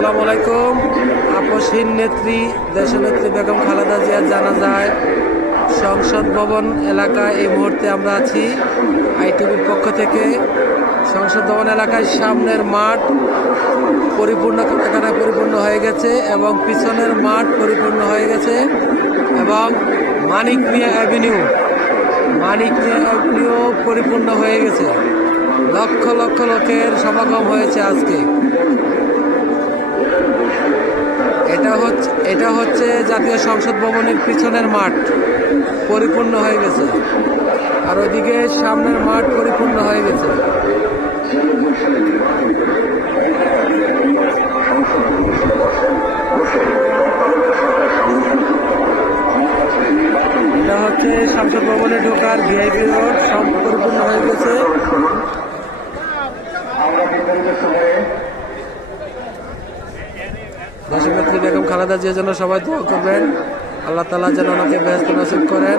আসসালামু আলাইকুম। আপসহীন নেত্রী দেশনেত্রী বেগম খালেদা জিয়ার জানাজায় সংসদ ভবন এলাকায় এই মুহূর্তে আমরা আছি। আইটিভির পক্ষ থেকে সংসদ ভবন এলাকায় সামনের মাঠ পরিপূর্ণ কারখানায় পরিপূর্ণ হয়ে গেছে এবং পিছনের মাঠ পরিপূর্ণ হয়ে গেছে এবং মানিক মিয়া অ্যাভিনিউ পরিপূর্ণ হয়ে গেছে। লক্ষ লক্ষ লোকের সমাগম হয়েছে আজকে। এটা হচ্ছে জাতীয় সংসদ ভবনের পিছনের মাঠ পরিপূর্ণ হয়ে গেছে, আর ওইদিকে সামনের মাঠ পরিপূর্ণ হয়ে গেছে। এটা হচ্ছে সংসদ ভবনে ঢোকার ভিআইপি রোড, সব পরিপূর্ণ হয়ে গেছে। দেশনেত্রী বেগম খালেদা জিয়ার জন্য সবাই দোয়া করবেন, আল্লাহ তাআলা যেন ওনাকে বেহেশত নসিব করেন।